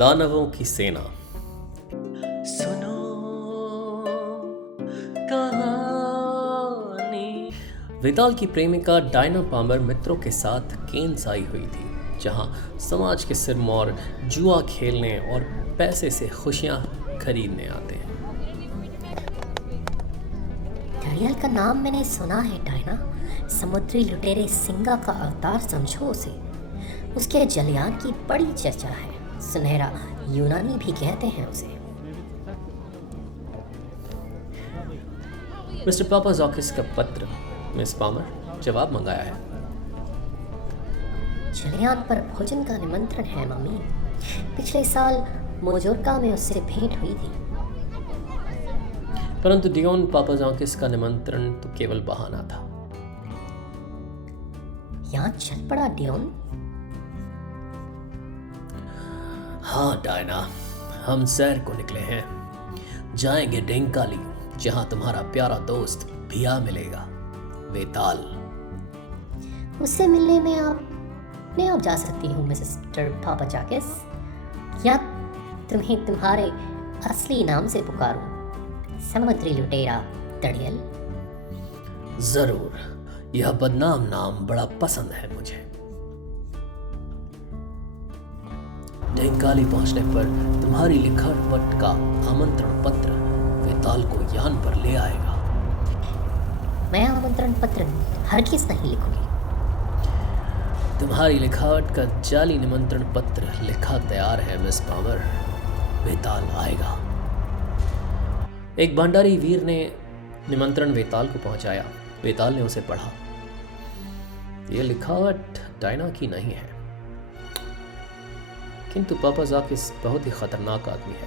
दानवों की सेना। सुनो कहानी। वेताल की प्रेमिका डायना पामर मित्रों के साथ केन्स आई हुई थी, जहां समाज के सिरमौर जुआ खेलने और पैसे से खुशियां खरीदने आते हैं। डरियल का नाम मैंने सुना है डायना। समुद्री लुटेरे सिंगा का अवतार समझो उसे। उसके जलयान की बड़ी चर्चा है। सुनहरा यूनानी भी कहते हैं उसे। मिस्टर पापाज़ॉकिस का पत्र, मिस पामर। जवाब मंगाया है। जलयान पर भोजन का निमंत्रण है मम्मी। पिछले साल मोजोर्का में उससे भेंट हुई थी। परंतु डियोन पापाज़ॉकिस का निमंत्रण तो केवल बहाना था। यहाँ चल पड़ा डियोन। हाँ डायना, हम सैर को निकले हैं। जाएंगे डेंकाली, जहां तुम्हारा प्यारा दोस्त भिया मिलेगा, वेताल। उससे मिलने में अपने आप जा सकती हूँ मिस्टर पापाज़ॉकिस, या तुम्हें तुम्हारे असली नाम से पुकारूं, समुद्री लुटेरा डरियल? जरूर, यह बदनाम नाम बड़ा पसंद है मुझे। डेंकाली पहुंचने पर तुम्हारी लिखावट का आमंत्रण पत्र वेताल को यान पर ले आएगा। मैं आमंत्रण पत्र हरगिज़ नहीं लिखूंगी। तुम्हारी लिखावट का जाली निमंत्रण पत्र लिखा तैयार है मिस पामर। वेताल आएगा। एक भंडारी वीर ने निमंत्रण वेताल को पहुंचाया। वेताल ने उसे पढ़ा। यह लिखावट डायना की नहीं है, किंतु पापाज़ॉकिस बहुत ही खतरनाक आदमी है।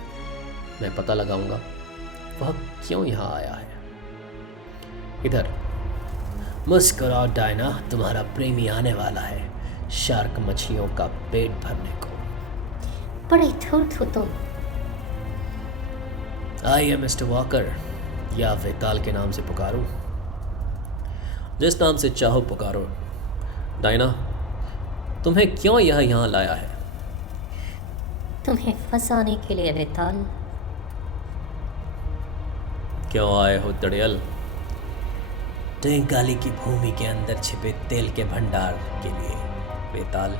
मैं पता लगाऊंगा वह क्यों यहाँ आया है। इधर मुस्कुराओ डायना, तुम्हारा प्रेमी आने वाला है शार्क मछलियों का पेट भरने को। बड़े धूर्त हो तुम। आइए मिस्टर वॉकर, या वेताल के नाम से पुकारूं? जिस नाम से चाहो पुकारो। डायना, तुम्हें क्यों यह यहाँ लाया है? तुम्हें फंसाने के लिए वेताल। क्यों आए हो डरियल? डेंकाली की भूमि के अंदर छिपे तेल के भंडार के लिए वेताल।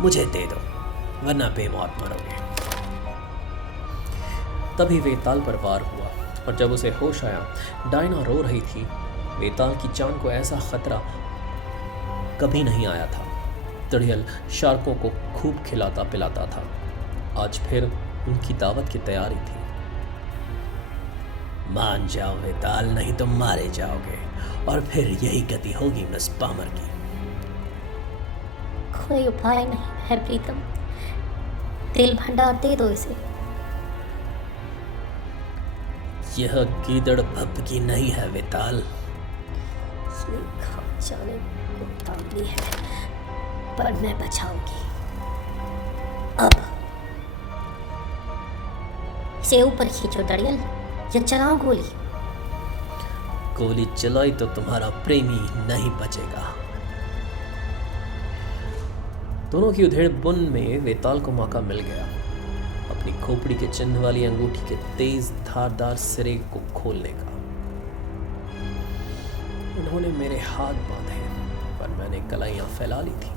मुझे दे दो, वरना बेमौत मरोगे। तभी वेताल पर वार हुआ, और जब उसे होश आया, डायना रो रही थी। वेताल की जान को ऐसा खतरा कभी नहीं आया था। डरियल शार्कों को खूब खिलाता पिलाता था। आज फिर उनकी दावत की तैयारी थी। मान जाओ वेताल, नहीं तो मारे जाओगे, और फिर यही गति होगी मिस पामर की। कोई उपाय नहीं है प्रीतम। तेल भंडार दे दो इसे। यह गीदड़ भप की नहीं है वेताल। ये खा जाने को ताली है, पर मैं बचाऊंगी। अब इसे ऊपर खींचो डरियल, या चलाओ गोली। गोली चलाई तो तुम्हारा प्रेमी नहीं बचेगा। दोनों की उधेड़ बुन में वेताल को मौका मिल गया अपनी खोपड़ी के चिन्ह वाली अंगूठी के तेज धारदार सिरे को खोलने का। उन्होंने मेरे हाथ बांधे, पर मैंने कलाइयां फैला ली थी,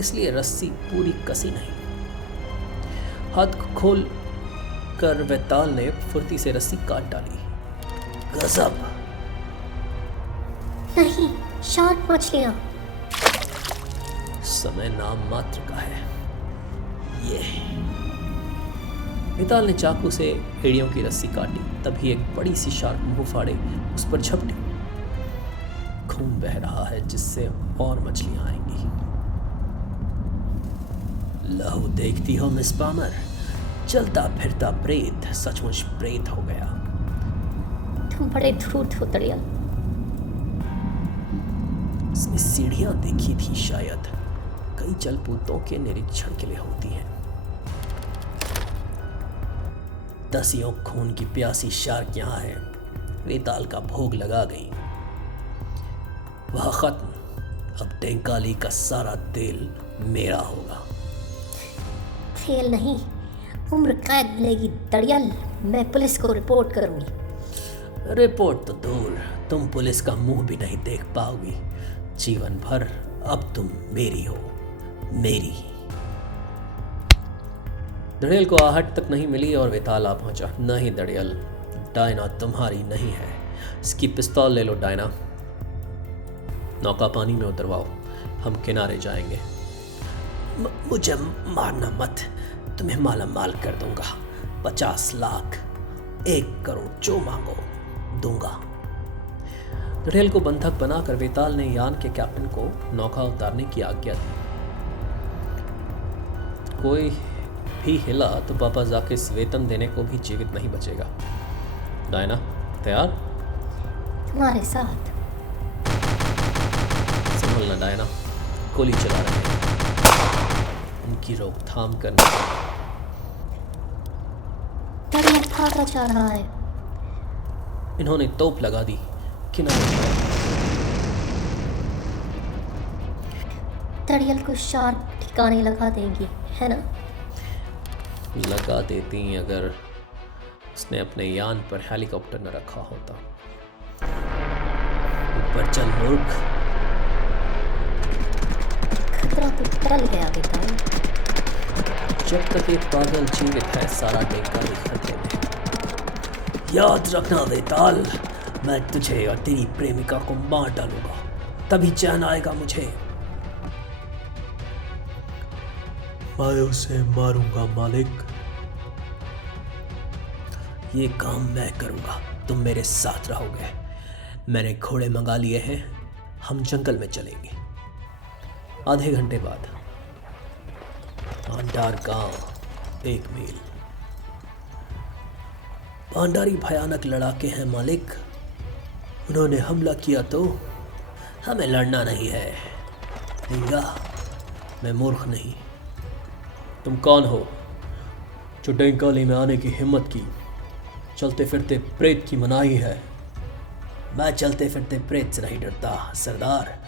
इसलिए रस्सी पूरी कसी नहीं। हाथ को खोल कर वेताल ने फुर्ती से रस्सी काट डाली। गजब! नहीं, शार्क मछलियां। समय नाम मात्र का है। ये वेताल ने चाकू से एड़ियों की रस्सी काटी। तभी एक बड़ी सी शार्क मुंह फाड़े उस पर झपटी। खून बह रहा है, जिससे और मछलियां आएंगी। लहू देखती हो मिस पामर? चलता फिरता प्रेत सचमुच प्रेत हो गया। तुम बड़े धूर्त हो डरियल। इसमें सीढ़ियां देखी थी शायद। कई जलपूतों के निरीक्षण के लिए होती हैं। दसियों खून की प्यासी शार्क यहाँ है। वेताल का भोग लगा गई। वह खत्म। अब डेंकाली का सारा तेल मेरा होगा। तेल नहीं, उम्र कैद मिलेगी दड़ियल। मैं पुलिस को रिपोर्ट करूंगी। रिपोर्ट तो दूर, तुम पुलिस का मुंह भी नहीं देख पाओगी जीवन भर। अब तुम मेरी हो, मेरी। दड़ियल को आहट तक नहीं मिली और वेताल आ पहुंचा। नहीं दड़ियल, डायना तुम्हारी नहीं है। इसकी पिस्तौल ले लो डायना। नौका पानी में उतरवाओ, हम किनारे जाएंगे। मुझे मारना मत, तुम्हें माला माल कर दूंगा। 50 लाख, 1 करोड़, जो मांगो दूंगा। दड़ियल को बंधक बनाकर वेताल ने यान के कैप्टन को नौका उतारने की आज्ञा दी। कोई भी हिला तो पापा जाके वेतन देने को भी जीवित नहीं बचेगा। डायना तैयार? तुम्हारे साथ। संभलना डायना, गोली चला रहे हैं। उनकी रोकथाम करने। दड़ियल भागा जा रहा है। इन्होंने तोप लगा दी। किनारे दड़ियल को शार्प ठिकाने लगा देंगी, है ना? लगा देती अगर उसने अपने यान पर हेलीकॉप्टर न रखा होता। ऊपर चल मूर्ख। खतरा तो टल गया वेताल। जब तक एक पागल जीवित है, सारा डेंकाली खतरे में। याद रखना वेताल, मैं तुझे और तेरी प्रेमिका को मार डालूंगा, तभी चैन आएगा मुझे। मैं उसे मारूंगा मालिक। ये काम मैं करूंगा, तुम मेरे साथ रहोगे। मैंने घोड़े मंगा लिए हैं, हम जंगल में चलेंगे। आधे घंटे बाद पांडार गांव, 1 मील। पांडारी भयानक लड़ाके हैं मालिक। उन्होंने हमला किया तो हमें लड़ना नहीं है। लिंगा, मैं मूर्ख नहीं। तुम कौन हो जो डेंकाली में आने की हिम्मत की? चलते फिरते प्रेत की मनाही है। मैं चलते फिरते प्रेत से नहीं डरता सरदार।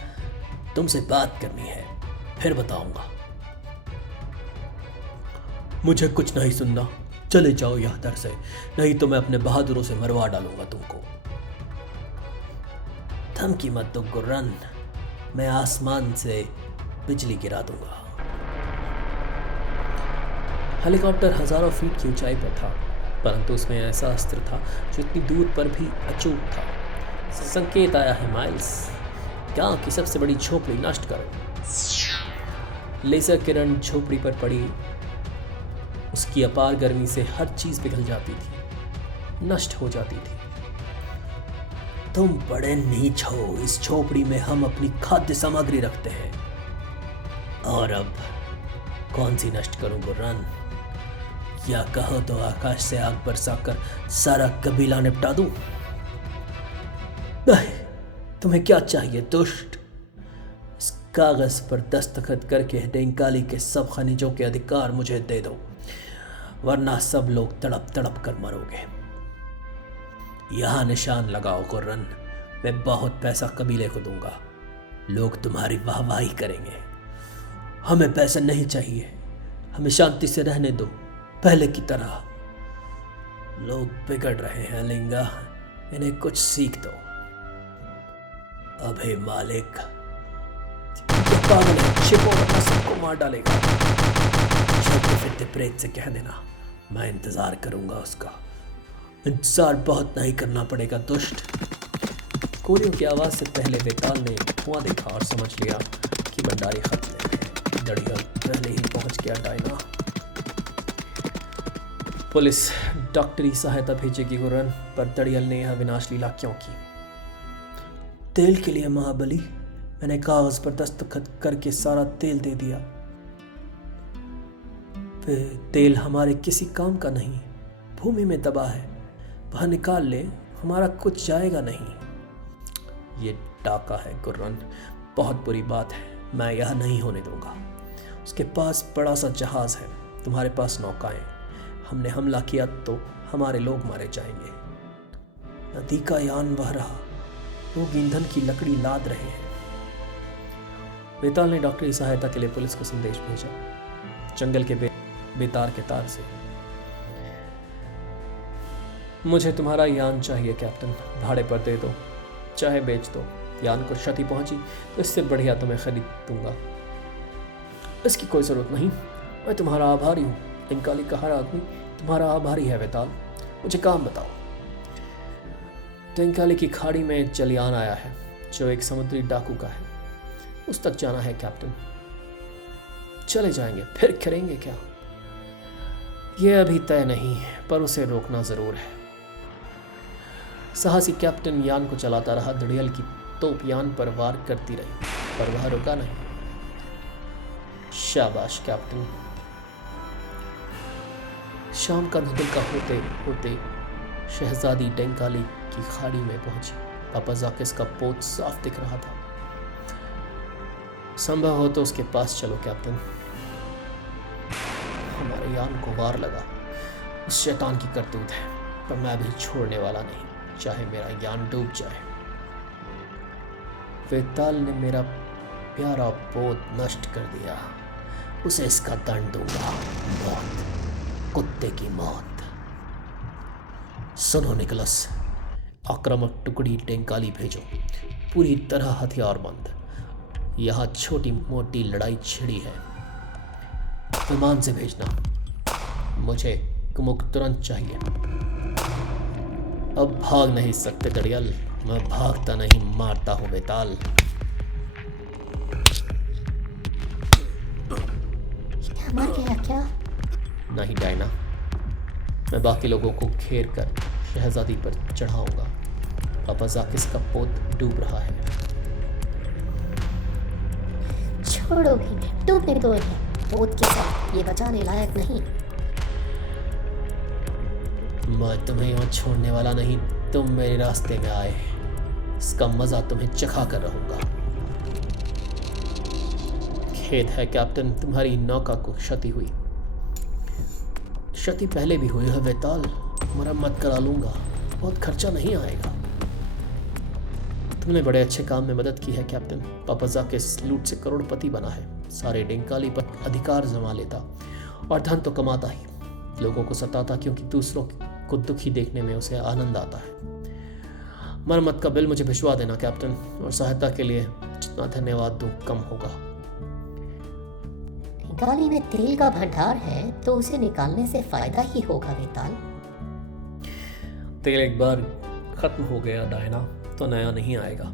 तुमसे बात करनी है, फिर बताऊंगा। मुझे कुछ नहीं सुनना, चले जाओ यहां दर से, नहीं तो मैं अपने बहादुरों से मरवा डालूंगा तुमको। धमकी मत दो गुर्रन, मैं आसमान से बिजली गिरा दूंगा। हेलीकॉप्टर हजारों फीट की ऊंचाई पर था, परंतु उसमें ऐसा अस्त्र था जो इतनी दूर पर भी अचूक था। संकेत आया है माइल्स, गांव की सबसे बड़ी झोपड़ी नष्ट करो। लेजर किरण झोपड़ी पर पड़ी। उसकी अपार गर्मी से हर चीज पिघल जाती थी, नष्ट हो जाती थी। तुम बड़े नीच हो, इस झोपड़ी में हम अपनी खाद्य सामग्री रखते हैं। और अब कौन सी नष्ट करूं गुर्रन? या कहो तो आकाश से आग बरसाकर सारा कबीला निपटा दूं? नहीं, तुम्हें क्या चाहिए दुष्ट? इस कागज पर दस्तखत करके डेंकाली के सब खनिजों के अधिकार मुझे दे दो, वरना सब लोग तड़प तड़प कर मरोगे। यहां निशान लगाओ गुर्रन, मैं बहुत पैसा कबीले को दूंगा। लोग तुम्हारी वाहवाही करेंगे। हमें पैसा नहीं चाहिए, हमें शांति से रहने दो, पहले की तरह। लोग बिगड़ रहे हैं लिंगा, इन्हें कुछ सीख दो। अबे मालिक, ये पागल है, छिपो वरना सबको मार डालेगा। चलते फिरते प्रेत से कह देना, मैं इंतजार करूंगा उसका। इंतजार बहुत नहीं करना पड़ेगा दुष्ट। गोलियों की आवाज से पहले वेताल ने धुआं देखा और समझ लिया कि भंडारी खतरे में है। दड़ियल पहले ही पहुंच गया। डायना, पुलिस डॉक्टरी सहायता भेजेगी गुर्रन, पर दड़ियल ने यह विनाश लीला क्यों की? तेल के लिए महाबली, मैंने कागज पर दस्तखत करके सारा तेल दे दिया। फिर तेल हमारे किसी काम का नहीं, भूमि में दबा है, वह निकाल ले, हमारा कुछ जाएगा नहीं। ये डाका है गुर्रन, बहुत बुरी बात है, मैं यह नहीं होने दूंगा। उसके पास बड़ा सा जहाज है, तुम्हारे पास नौकाएं। हमने हमला किया तो हमारे लोग मारे जाएंगे। नदी का यान बह रहा, लोग ईंधन की लकड़ी लाद रहे हैं। वेताल ने डॉक्टरी सहायता के लिए पुलिस को संदेश भेजा, जंगल के बेतार के तार से। मुझे तुम्हारा यान चाहिए कैप्टन, भाड़े पर दे दो, चाहे बेच दो। यान को क्षति पहुंची तो इससे बढ़िया तुम्हें खरीद दूंगा। इसकी कोई ज़रूरत नहीं, मैं तुम्हारा आभारी हूँ। टिंकाली का हर आदमी तुम्हारा आभारी है वेताल। मुझे काम बताओ। टिंकाली की खाड़ी में एक जलयान आया है जो एक समुद्री डाकू का है। उस तक जाना है कैप्टन। चले जाएंगे, फिर करेंगे क्या, यह अभी तय नहीं है, पर उसे रोकना जरूर है। साहसी कैप्टन यान को चलाता रहा। दड़ियल की तोप यान पर वार करती रही, पर वह रुका नहीं। शाबाश कैप्टन। शाम का धुंधला होते होते शहजादी टेंकाली की खाड़ी में पहुंची। पापा जाकिस का पोत साफ दिख रहा था। संभव हो तो उसके पास चलो कैप्टन। हमारे यान को वार लगा। उस शैतान की करतूत है, पर मैं भी छोड़ने वाला नहीं, चाहे मेरा यान डूब जाए। वेताल ने मेरा प्यारा पोत नष्ट कर दिया, उसे इसका दंड दूंगा, मौत, कुत्ते की मौत। सुनो निकलस, आक्रामक टुकड़ी टेंकाली भेजो, पूरी तरह हथियारबंद। यहाँ छोटी मोटी लड़ाई छिड़ी है, विमान से भेजना। मुझे कुमुक तुरंत चाहिए। अब भाग नहीं सकते दड़ियल, मैं भागता नहीं, मारता हूं वेताल। क्या मर गया क्या? नहीं डायना, मैं बाकी लोगों को घेर कर शहजादी पर चढ़ाऊंगा। पापा जाकिस का पोत डूब रहा है। छोड़ो भी, डूबने दो इन्हें। पोत के साथ ये बचाने लायक नहीं। मैं तुम्हें यहाँ छोड़ने वाला नहीं, तुम मेरे रास्ते में आए, इसका मजा तुम्हें चखा कर रहूंगा। खेद है कैप्टन, तुम्हारी नौका को क्षति हुई। क्षति पहले भी हुई है वेताल, मरम्मत करा लूंगा, बहुत खर्चा नहीं आएगा। तुमने बड़े अच्छे काम में मदद की है कैप्टन। पापा जाकिस लूट से करोड़पति बना है, सारे टेंकाली पर अधिकार जमा लेता और धन तो कमाता ही, लोगों को सताता क्योंकि दूसरों को दुखी देखने में उसे आनंद आता है। मरम्मत का बिल मुझे भिजवा देना कैप्टन, और सहायता के लिए जितना धन्यवाद दूं कम होगा। गाली में तेल का भंडार है तो उसे निकालने से फायदा ही होगा वेताल। तेल एक बार खत्म हो गया डायना तो नया नहीं आएगा।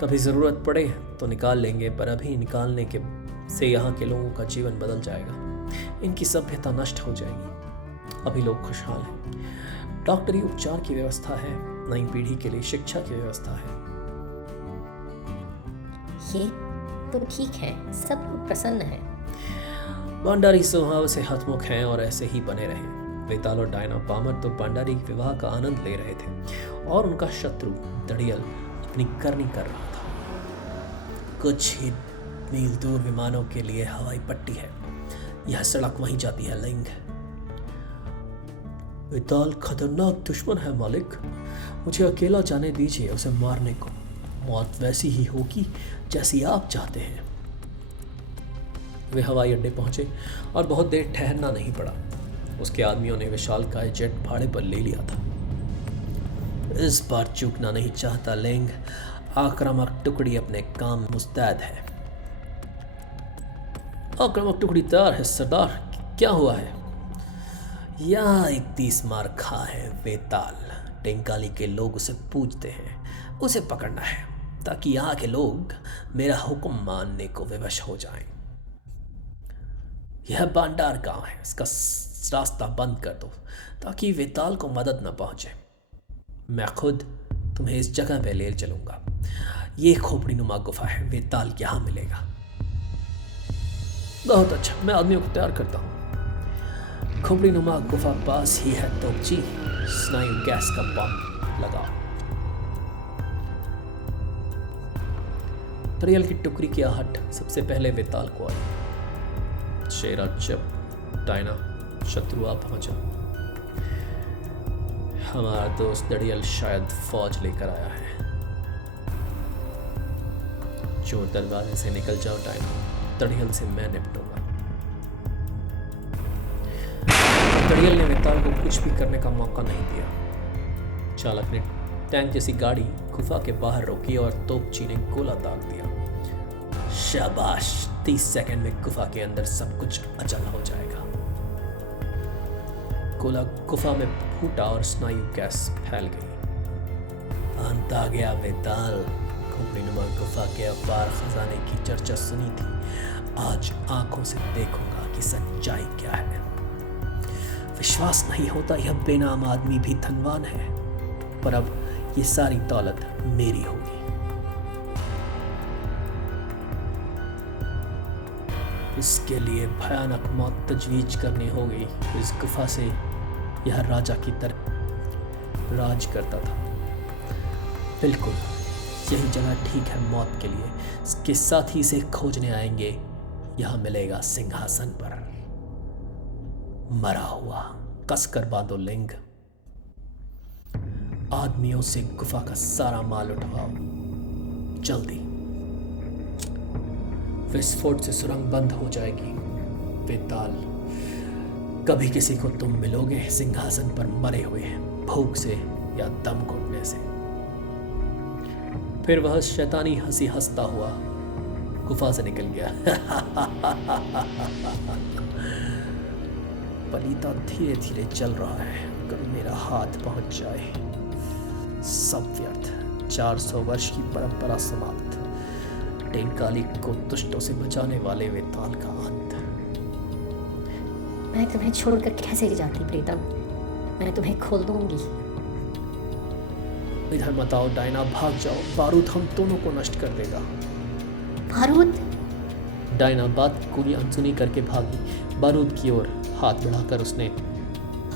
कभी ज़रूरत पड़े तो निकाल लेंगे, पर अभी निकालने के से यहाँ के लोगों का जीवन बदल जाएगा, इनकी सभ्यता नष्ट हो जाएगी। अभी लोग खुशहाल हैं, डॉक्टरी उपचार की व्यवस्था है, नई पीढ़ी के लिए शिक्षा की व्यवस्था है। ये तो ठीक है, सब लोग प्रसन्न हैं। भंडारी स्वभाव से हतमुख हैं और ऐसे ही बने रहे। वेताल और डायना पामर तो भंडारी के विवाह का आनंद ले रहे थे और उनका शत्रु दड़ियल अपनी करनी कर रहा था। कुछ ही मील दूर विमानों के लिए हवाई पट्टी है, यह सड़क वहीं जाती है लिंग। वेताल खतरनाक दुश्मन है मालिक, मुझे अकेला जाने दीजिए उसे मारने को। मौत वैसी ही होगी जैसी आप चाहते हैं। वे हवाई अड्डे पहुंचे और बहुत देर ठहरना नहीं पड़ा। उसके आदमियों ने विशालकाय जेट भाड़े पर ले लिया था। इस बार चूकना नहीं चाहता लेंग, आक्रामक टुकड़ी अपने काम मुस्तैद है। आक्रामक टुकड़ी तैयार है सरदार, क्या हुआ है? यहाँ एक 30 मार खा है वेताल, टेंकाली के लोग उसे पूजते हैं, उसे पकड़ना है ताकि यहाँ के लोग मेरा हुक्म मानने को विवश हो जाएं। यह बांडार गांव है, इसका रास्ता बंद कर दो ताकि वेताल को मदद न पहुंचे। मैं खुद तुम्हें इस जगह पे ले चलूंगा। ये खोपड़ी नुमा गुफा है, वेताल यहाँ मिलेगा। बहुत अच्छा, मैं आदमियों को तैयार करता हूँ। खोपड़ी नुमा गुफा पास ही है तोपची, स्नायु गैस का पंप लगाओ। दड़ियल की टुकड़ी की आहट सबसे पहले वेताल को आई। शेरा जब डायना शत्रु आ पहुंचा। हमारा दोस्त दड़ियल शायद फौज लेकर आया है। चोर दरवाजे से निकल जाओ डायना, दड़ियल से मैं निपटूंगा। गार्डियल ने वेताल को कुछ भी करने का मौका नहीं दिया। चालक ने टैंक जैसी गाड़ी गुफा के बाहर रोकी और तोपची ने गोला दाग दिया। शाबाश, 30 सेकंड में गुफा के अंदर सब कुछ अचल हो जाएगा। गोला गुफा में फूटा और स्नायु गैस फैल गई। अंत आ गया वेताल। खोपड़ीनुमा गुफा के अपार खजाने की चर्चा सुनी थी, आज आंखों से देखूंगा कि सच्चाई क्या है। विश्वास नहीं होता यह बेनाम आदमी भी धनवान है, पर अब ये सारी दौलत मेरी होगी। इसके लिए भयानक मौत तजवीज करनी होगी। इस गुफा से यह राजा की तरह राज करता था। बिल्कुल यही जगह ठीक है मौत के लिए। इसके साथ ही इसे खोजने आएंगे। यहां मिलेगा सिंहासन पर मरा हुआ। कसकर बांधो लिंग। आदमियों से गुफा का सारा माल उठवाओ जल्दी। विस्फोट से सुरंग बंद हो जाएगी। वेताल, कभी किसी को तुम मिलोगे सिंहासन पर मरे हुए, भूख से या दम घुटने से। फिर वह शैतानी हंसी हंसता हुआ गुफा से निकल गया। पलीता धीरे धीरे चल रहा है। अगर मेरा हाथ पहुंच जाए सब व्यर्थ। 400 वर्ष की परंपरा समाप्त। टेंकाली को दुष्टों से बचाने वाले वेताल का अंत। मैं तुम्हें छोड़कर कैसे जाती प्रीतम, मैं तुम्हें खोल दूंगी। इधर मत आओ डायना, भाग जाओ। बारूद हम दोनों को नष्ट कर देगा। बारूद? डायना बात को अनसुनी करके भागी। बारूद की ओर हाथ बढ़ाकर उसने,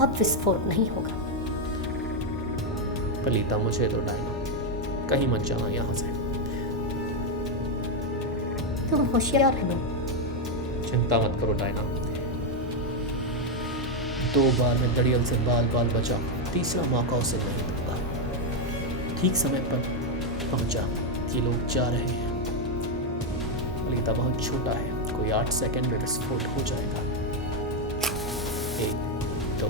अब विस्फोट नहीं होगा। पलीता मुझे दो डायना, कहीं मत जाना यहां से। तुम होशियार हो। चिंता मत करो डायना। 2 बार में दड़ियल से बाल बाल बचा, तीसरा मौका उसे नहीं दूंगा। ठीक समय पर पहुंचा। ये लोग जा रहे हैं। पलीता बहुत छोटा है, कोई 8 सेकंड में विस्फोट हो जाएगा। 1 2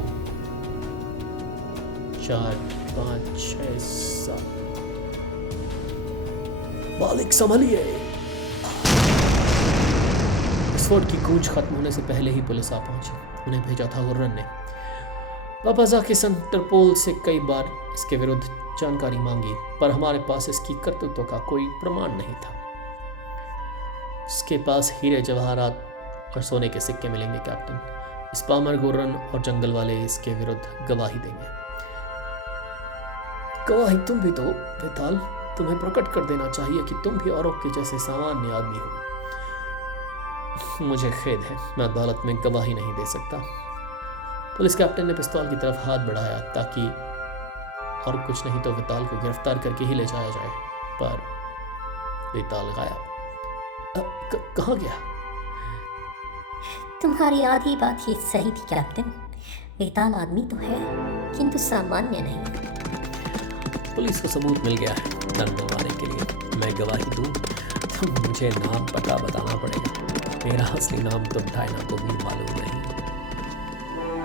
4 5 6 7। मालिक संभलिए। विस्फोट की गूंज खत्म होने से पहले ही पुलिस आ पहुंची। उन्हें भेजा था गुर्रन ने। वापस आके इंटरपोल से कई बार इसके विरुद्ध जानकारी मांगी, पर हमारे पास इसकी कर्तृत्व का कोई प्रमाण नहीं था। इसके पास हीरे जवाहरात और सोने के सिक्के मिलेंगे कैप्टन। स्पामर, गुर्रन और जंगल वाले इसके विरुद्ध गवाही देंगे। गवाही तुम भी दो वेताल। तुम्हें प्रकट कर देना चाहिए कि तुम भी औरों के जैसे सामान्य आदमी हो। मुझे खेद है, मैं अदालत में गवाही नहीं दे सकता। पुलिस कैप्टन ने पिस्तौल की तरफ हाथ बढ़ाया ताकि और कुछ नहीं तो वेताल को गिरफ्तार करके ही ले जाया जाए, पर वेताल गायब। कहाँ गया? तुम्हारी आधी बात ही सही थी कैप्टन। वेताल आदमी तो है, किंतु सामान्य नहीं। पुलिस को सबूत मिल गया है दंड दिलवाने के लिए। मैं गवाही दूं तो मुझे नाम पता बताना पड़ेगा। मेरा असली नाम तो डायना को भी मालूम नहीं।